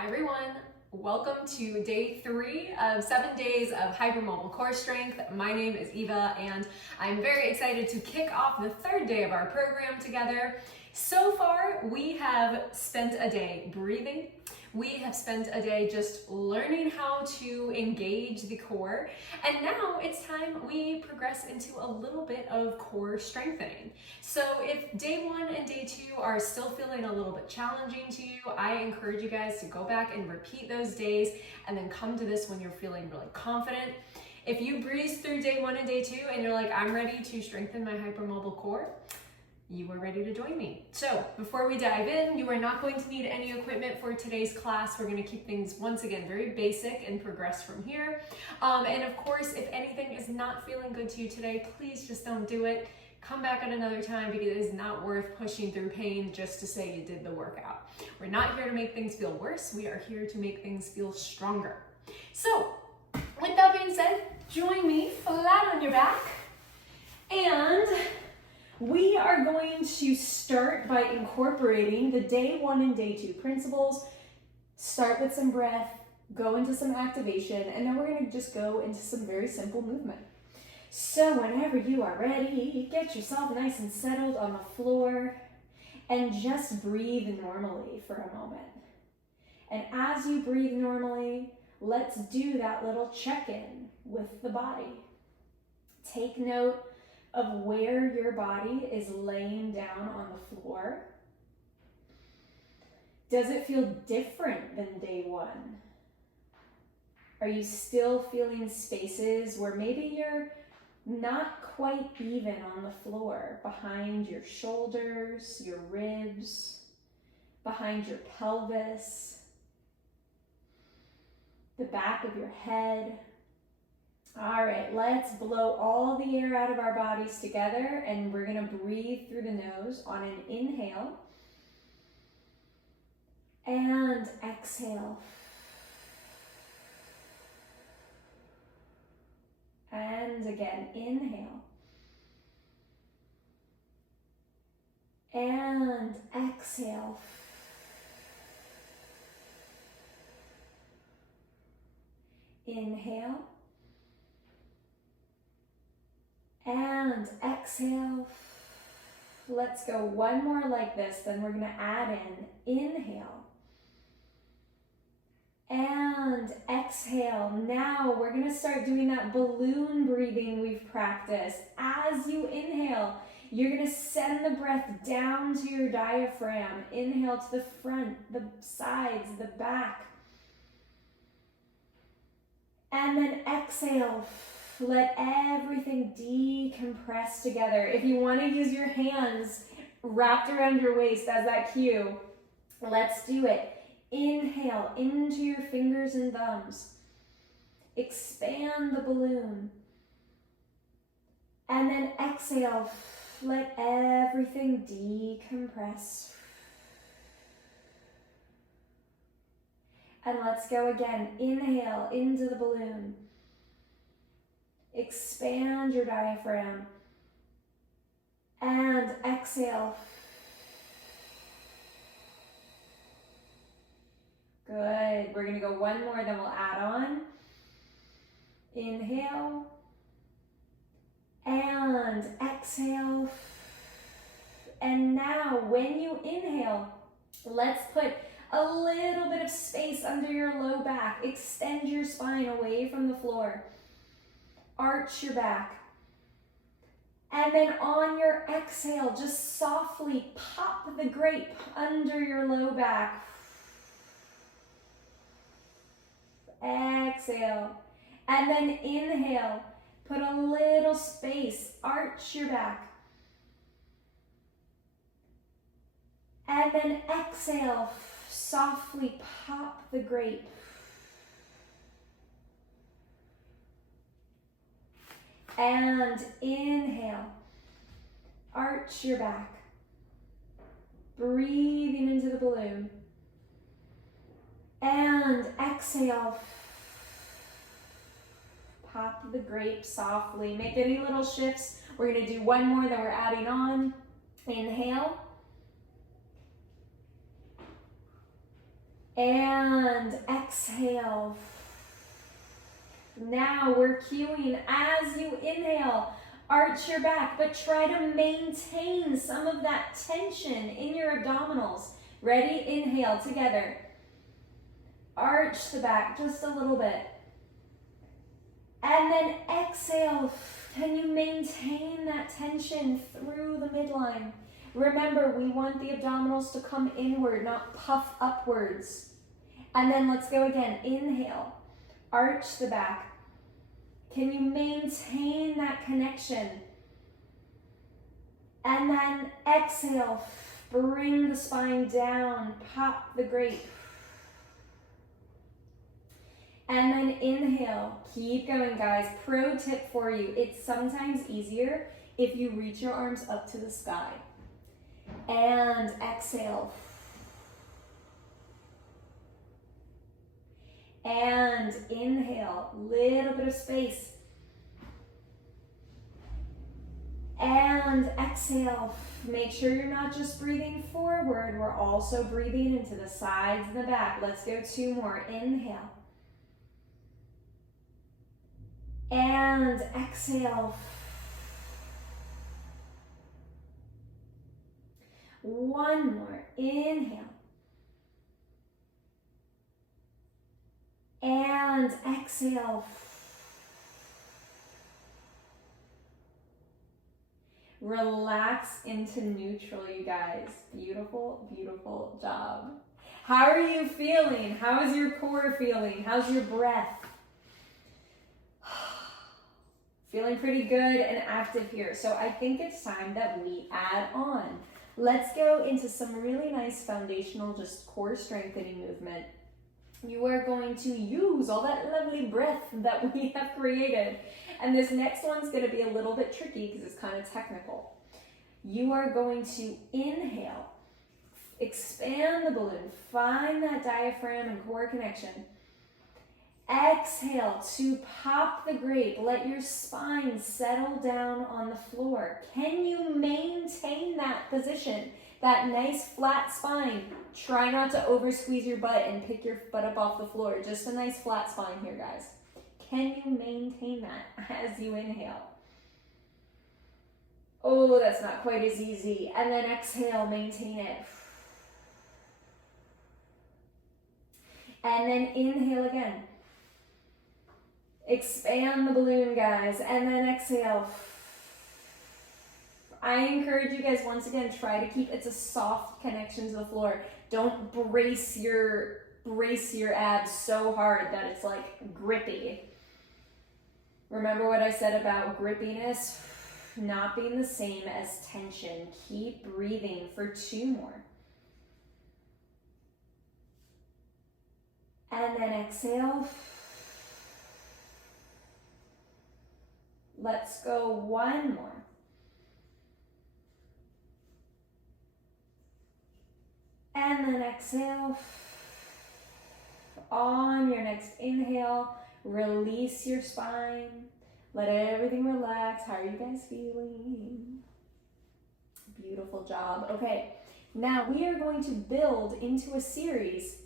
Hi everyone, welcome to day 3 of 7 days of hypermobile core strength. My name is Eva and I'm very excited to kick off the 3rd day of our program together. So far, we have spent a day breathing. We have spent a day just learning how to engage the core. And now it's time we progress into a little bit of core strengthening. So if day 1 and day 2 are still feeling a little bit challenging to you, I encourage you guys to go back and repeat those days and then come to this when you're feeling really confident. If you breeze through day 1 and day 2 and you're like, I'm ready to strengthen my hypermobile core, you are ready to join me. So before we dive in, you are not going to need any equipment for today's class. We're going to keep things once again very basic and progress from here. And of course, if anything is not feeling good to you today, please just don't do it. Come back at another time because it is not worth pushing through pain just to say you did the workout. We're not here to make things feel worse. We are here to make things feel stronger. So with that being said, join me flat on your back, and we are going to start by incorporating the day 1 and day 2 principles. Start with some breath, go into some activation, and then we're going to just go into some very simple movement. So whenever you are ready, get yourself nice and settled on the floor and just breathe normally for a moment. And as you breathe normally, let's do that little check-in with the body. Take note of where your body is laying down on the floor. Does it feel different than day 1? Are you still feeling spaces where maybe you're not quite even on the floor, behind your shoulders, your ribs, behind your pelvis, the back of your head? All right, let's blow all the air out of our bodies together, and we're gonna breathe through the nose on an inhale and exhale. And again, inhale and exhale. Inhale and exhale. Let's go one more like this, then we're gonna add in inhale and exhale. Now we're gonna start doing that balloon breathing we've practiced. As you inhale, you're gonna send the breath down to your diaphragm. Inhale to the front, the sides, the back. And then exhale. Let everything decompress together. If you want to use your hands wrapped around your waist as that cue, let's do it. Inhale into your fingers and thumbs. Expand the balloon. And then exhale. Let everything decompress. And let's go again. Inhale into the balloon. Expand your diaphragm. And exhale. Good. We're going to go one more, then we'll add on. Inhale. And exhale. And now when you inhale, let's put a little bit of space under your low back. Extend your spine away from the floor. Arch your back. And then on your exhale, just softly pop the grape under your low back. Exhale. And then inhale. Put a little space. Arch your back. And then exhale. Softly pop the grape. And inhale, arch your back, breathing into the balloon. And exhale, pop the grape softly. Make any little shifts. We're gonna do one more, then we're adding on. Inhale. And exhale. Now we're cueing as you inhale, arch your back, but try to maintain some of that tension in your abdominals. Ready? Inhale together. Arch the back just a little bit. And then exhale. Can you maintain that tension through the midline? Remember, we want the abdominals to come inward, not puff upwards. And then let's go again. Inhale. Arch the back. Can you maintain that connection? And then exhale. Bring the spine down. Pop the grape. And then inhale. Keep going, guys. Pro tip for you. It's sometimes easier if you reach your arms up to the sky. And exhale. And inhale, little bit of space. And exhale. Make sure you're not just breathing forward, we're also breathing into the sides and the back. Let's go 2 more. Inhale. And exhale. 1 more. Inhale. And exhale. Relax into neutral, you guys. Beautiful, beautiful job. How are you feeling? How is your core feeling? How's your breath? Feeling pretty good and active here. So I think it's time that we add on. Let's go into some really nice foundational, just core strengthening movement. You are going to use all that lovely breath that we have created. And this next one's going to be a little bit tricky because it's kind of technical. You are going to inhale, expand the balloon, find that diaphragm and core connection. Exhale to pop the grape. Let your spine settle down on the floor. Can you maintain that position? That nice flat spine. Try not to over squeeze your butt and pick your butt up off the floor. Just a nice flat spine here, guys. Can you maintain that as you inhale? Oh, that's not quite as easy. And then exhale, maintain it. And then inhale again. Expand the balloon, guys, and then exhale. I encourage you guys, once again, try to keep, it's a soft connection to the floor. Don't brace your abs so hard that it's like grippy. Remember what I said about grippiness not being the same as tension. Keep breathing for 2 more. And then exhale. Let's go 1 more. And then exhale. On your next inhale, release your spine. Let everything relax. How are you guys feeling? Beautiful job. Okay, now we are going to build into a series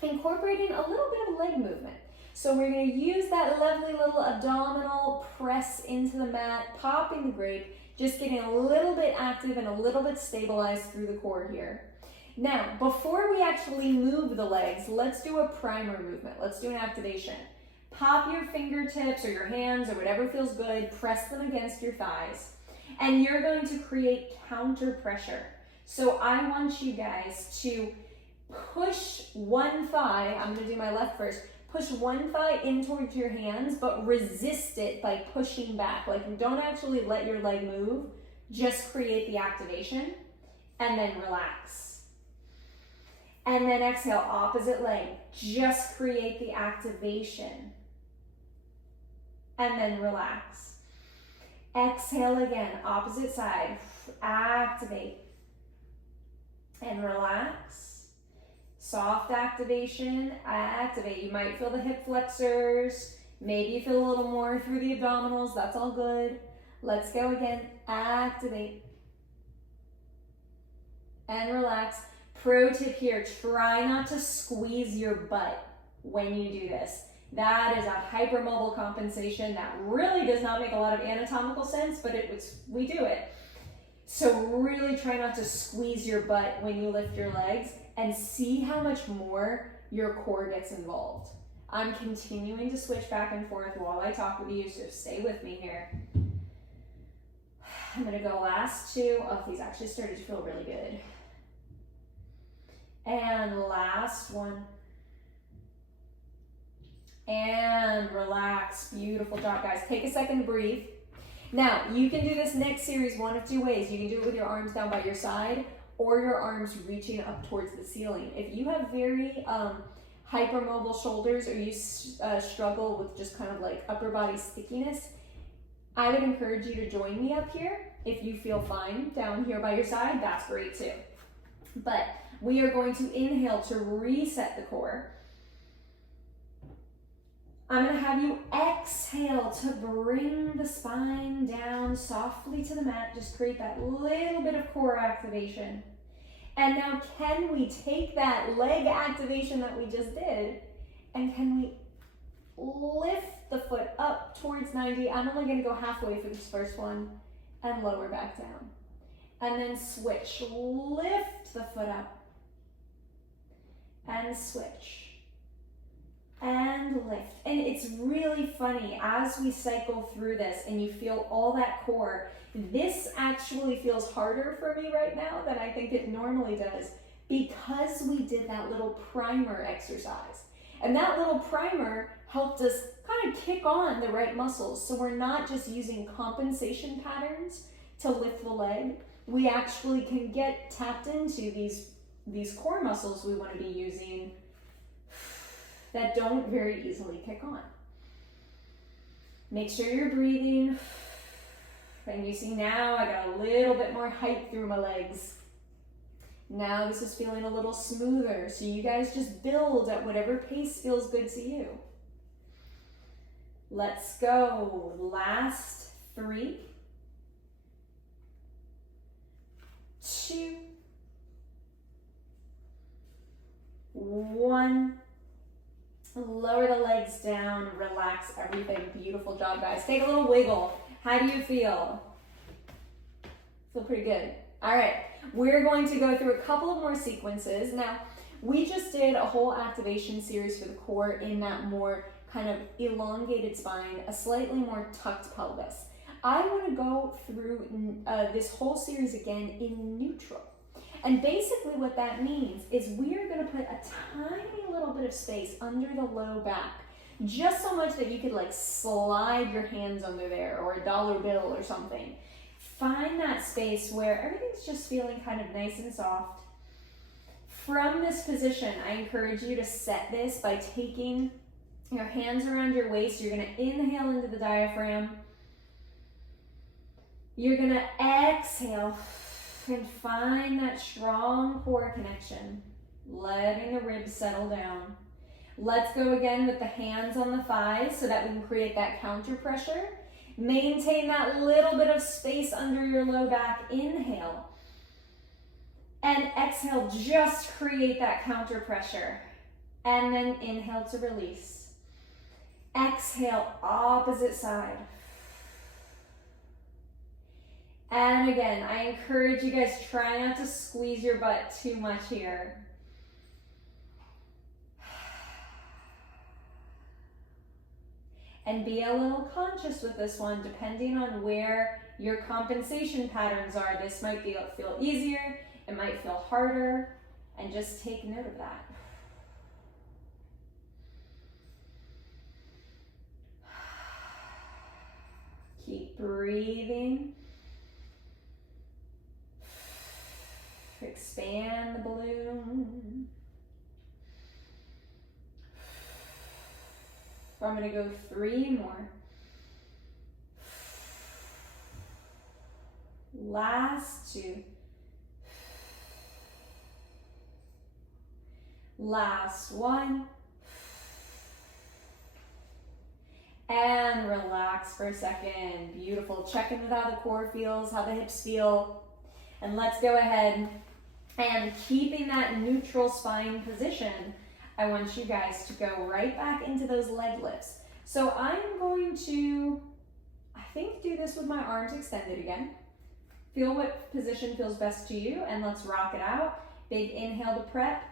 incorporating a little bit of leg movement. So we're going to use that lovely little abdominal press into the mat, popping the grape, just getting a little bit active and a little bit stabilized through the core here. Now, before we actually move the legs, let's do a primer movement. Let's do an activation. Pop your fingertips or your hands or whatever feels good, press them against your thighs, and you're going to create counter pressure. So I want you guys to push one thigh, I'm going to do my left first, push one thigh in towards your hands, but resist it by pushing back. Like, don't actually let your leg move, just create the activation, and then relax. And then exhale, opposite leg, just create the activation, and then relax. Exhale again, opposite side, activate, and relax. Soft activation, activate. You might feel the hip flexors, maybe you feel a little more through the abdominals, that's all good. Let's go again, activate, and relax. Pro tip here, try not to squeeze your butt when you do this. That is a hypermobile compensation that really does not make a lot of anatomical sense, but we do it. So really try not to squeeze your butt when you lift your legs, and see how much more your core gets involved. I'm continuing to switch back and forth while I talk with you, so stay with me here. I'm gonna go last two. Oh, these actually started to feel really good. And last one. And relax. Beautiful job, guys. Take a second to breathe. Now, you can do this next series one of two ways. You can do it with your arms down by your side or your arms reaching up towards the ceiling. If you have very hypermobile shoulders, or you struggle with just kind of like upper body stickiness, I would encourage you to join me up here. If you feel fine down here by your side, that's great too. But we are going to inhale to reset the core. I'm going to have you exhale to bring the spine down softly to the mat. Just create that little bit of core activation. And now can we take that leg activation that we just did, and can we lift the foot up towards 90? I'm only going to go halfway for this first one and lower back down. And then switch. Lift the foot up and switch. And lift. And it's really funny as we cycle through this and you feel all that core, this actually feels harder for me right now than I think it normally does, because we did that little primer exercise. And that little primer helped us kind of kick on the right muscles. So we're not just using compensation patterns to lift the leg. We actually can get tapped into these core muscles we want to be using that don't very easily kick on. Make sure you're breathing. And you see now I got a little bit more height through my legs. Now this is feeling a little smoother. So you guys just build at whatever pace feels good to you. Let's go. Last 3, 2, 1. Lower the legs down, relax everything. Beautiful job, guys. Take a little wiggle. How do you feel? Feel pretty good. All right, we're going to go through a couple of more sequences. Now, we just did a whole activation series for the core in that more kind of elongated spine, a slightly more tucked pelvis. I want to go through this whole series again in neutral. And basically what that means is we are going to put a tiny little bit of space under the low back, just so much that you could like slide your hands under there, or a dollar bill or something. Find that space where everything's just feeling kind of nice and soft. From this position, I encourage you to set this by taking your hands around your waist. You're going to inhale into the diaphragm. You're going to exhale and find that strong core connection, letting the ribs settle down. Let's go again with the hands on the thighs so that we can create that counter pressure. Maintain that little bit of space under your low back. Inhale. And exhale, just create that counter pressure. And then inhale to release. Exhale, opposite side. And again, I encourage you guys, try not to squeeze your butt too much here. And be a little conscious with this one, depending on where your compensation patterns are. This might feel easier, it might feel harder, and just take note of that. Keep breathing. Expand the balloon. I'm going to go 3 more. Last 2. Last 1. And relax for a second. Beautiful. Check in with how the core feels, how the hips feel. And let's go ahead And keeping that neutral spine position, I want you guys to go right back into those leg lifts. So I'm going to, I think, do this with my arms extended again. Feel what position feels best to you, and let's rock it out. Big inhale to prep.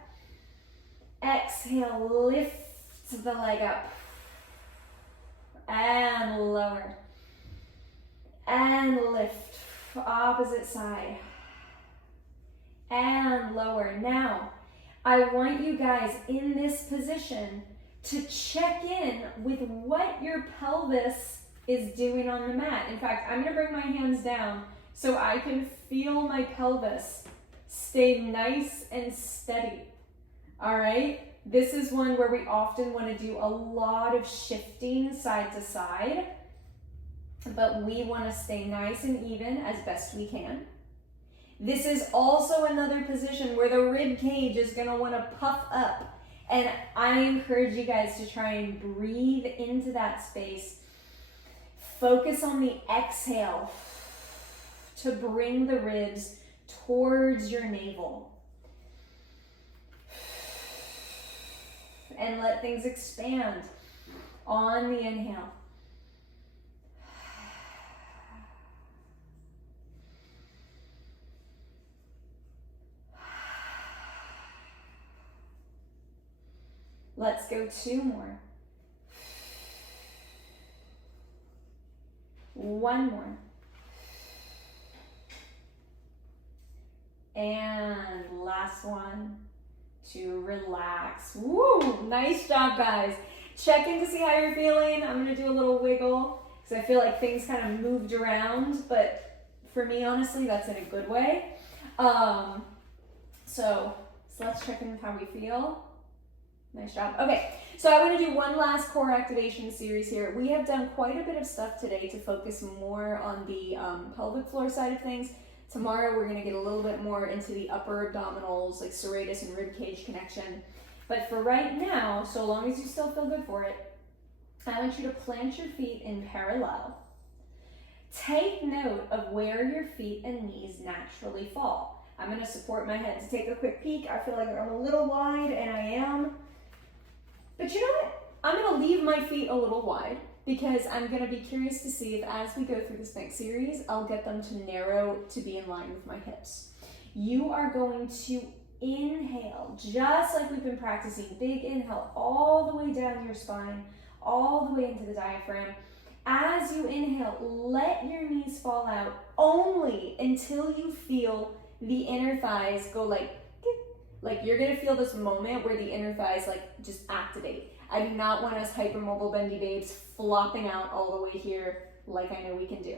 Exhale, lift the leg up. And lower. And lift. Opposite side. And lower. Now, I want you guys in this position to check in with what your pelvis is doing on the mat. In fact, I'm going to bring my hands down so I can feel my pelvis stay nice and steady. All right? This is one where we often want to do a lot of shifting side to side, but we want to stay nice and even as best we can. This is also another position where the rib cage is going to want to puff up, and I encourage you guys to try and breathe into that space. Focus on the exhale to bring the ribs towards your navel. And let things expand on the inhale. Let's go 2 more. 1 more. And last one. To relax. Woo! Nice job, guys. Check in to see how you're feeling. I'm going to do a little wiggle because I feel like things kind of moved around, but for me, honestly, that's in a good way. So let's check in with how we feel. Nice job. Okay, so I want to do one last core activation series here. We have done quite a bit of stuff today to focus more on the pelvic floor side of things. Tomorrow we're going to get a little bit more into the upper abdominals, like serratus and rib cage connection. But for right now, so long as you still feel good for it, I want you to plant your feet in parallel. Take note of where your feet and knees naturally fall. I'm going to support my head to take a quick peek. I feel like I'm a little wide, and I am. But you know what? I'm going to leave my feet a little wide, because I'm going to be curious to see if as we go through this next series, I'll get them to narrow to be in line with my hips. You are going to inhale, just like we've been practicing. Big inhale all the way down your spine, all the way into the diaphragm. As you inhale, let your knees fall out only until you feel the inner thighs go like you're going to feel this moment where the inner thighs just activate. I do not want us hypermobile bendy babes flopping out all the way here like I know we can do.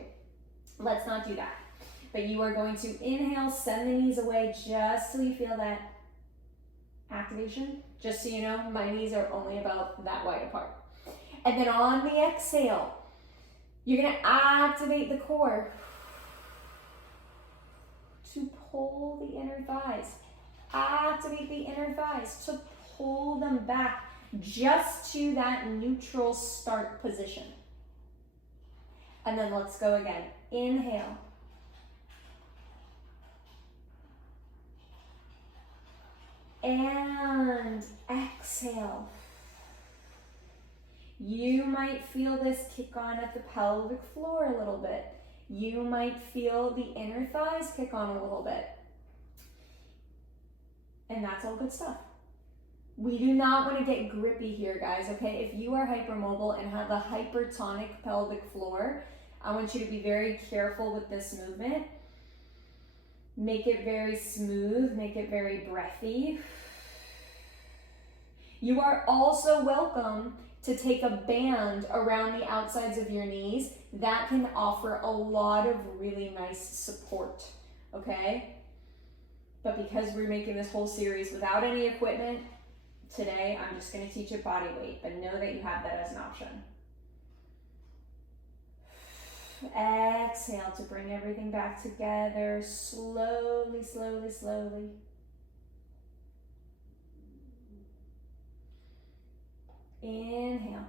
Let's not do that. But you are going to inhale, send the knees away just till you feel that activation. Just so you know, my knees are only about that wide apart. And then on the exhale, you're going to activate the core to pull the inner thighs. Activate the inner thighs to pull them back just to that neutral start position. And then let's go again. Inhale. And exhale. You might feel this kick on at the pelvic floor a little bit. You might feel the inner thighs kick on a little bit. And that's all good stuff. We do not want to get grippy here, guys, okay? If you are hypermobile and have a hypertonic pelvic floor, I want you to be very careful with this movement. Make it very smooth, make it very breathy. You are also welcome to take a band around the outsides of your knees. That can offer a lot of really nice support, okay? But because we're making this whole series without any equipment, today I'm just going to teach it body weight, but know that you have that as an option. Exhale to bring everything back together, slowly, slowly, slowly. Inhale.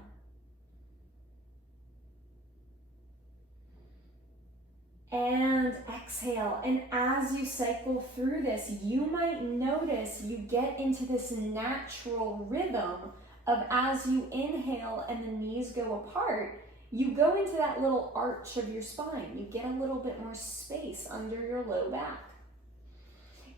And and exhale. And as you cycle through this, you might notice you get into this natural rhythm of, as you inhale and the knees go apart, you go into that little arch of your spine. You get a little bit more space under your low back.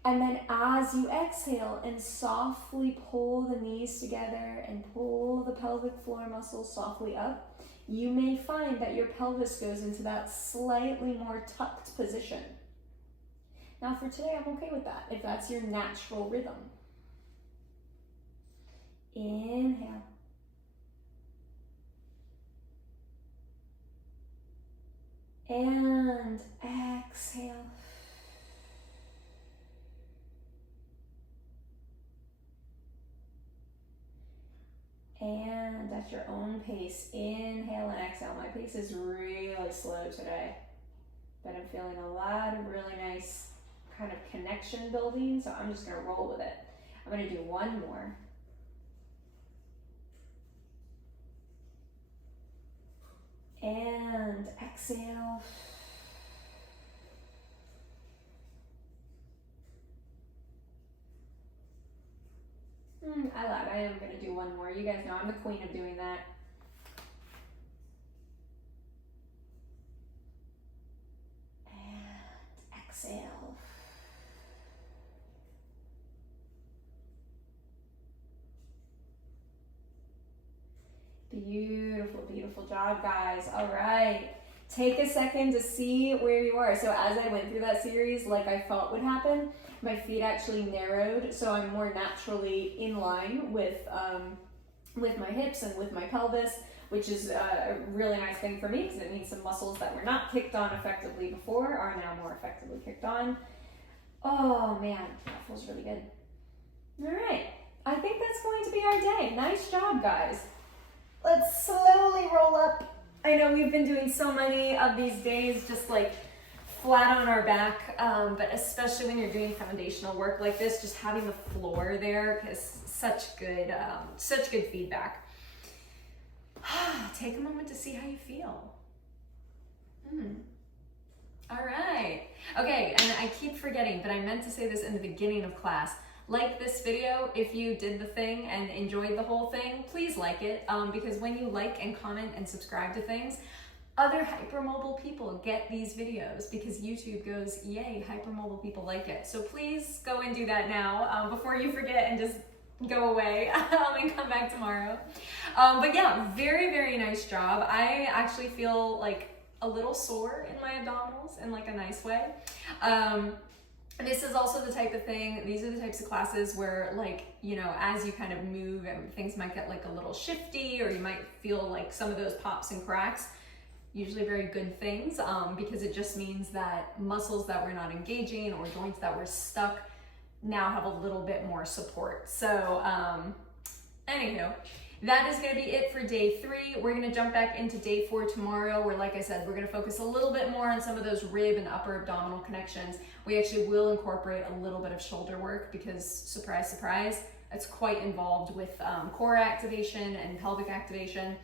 And then as you exhale and softly pull the knees together and pull the pelvic floor muscles softly up, you may find that your pelvis goes into that slightly more tucked position. Now for today, I'm okay with that, if that's your natural rhythm. Inhale. And exhale. And at your own pace, inhale and exhale. My pace is really slow today, but I'm feeling a lot of really nice kind of connection building, so I'm just gonna roll with it. I'm gonna do one more. And exhale. I lied, I am gonna do one more. You guys know I'm the queen of doing that. And exhale. Beautiful, beautiful job, guys. All right. Take a second to see where you are. So as I went through that series, like I thought would happen, my feet actually narrowed, so I'm more naturally in line with my hips and with my pelvis, which is a really nice thing for me because it means some muscles that were not kicked on effectively before are now more effectively kicked on. Oh man, that feels really good. All right, I think that's going to be our day. Nice job, guys. Let's slowly roll up. I know we've been doing so many of these days just like flat on our back, but especially when you're doing foundational work like this, just having the floor there is such good feedback. Take a moment to see how you feel. All right. Okay, and I keep forgetting, but I meant to say this in the beginning of class. Like this video if you did the thing and enjoyed the whole thing. Please like it, because when you like and comment and subscribe to things, other hypermobile people get these videos because YouTube goes, yay, hypermobile people like it. So please go and do that now before you forget and just go away and come back tomorrow. But yeah, very, very nice job. I actually feel like a little sore in my abdominals in like a nice way. This is also the type of thing, these are the types of classes where, like, you know, as you kind of move and things might get like a little shifty, or you might feel like some of those pops and cracks, usually very good things, because it just means that muscles that we're not engaging or joints that were stuck now have a little bit more support. So anywho, that is going to be it for day 3. We're going to jump back into day 4 tomorrow, where, like I said, we're going to focus a little bit more on some of those rib and upper abdominal connections. We actually will incorporate a little bit of shoulder work because, surprise, surprise, it's quite involved with core activation and pelvic activation.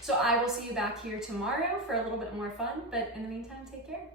So I will see you back here tomorrow for a little bit more fun, but in the meantime, take care.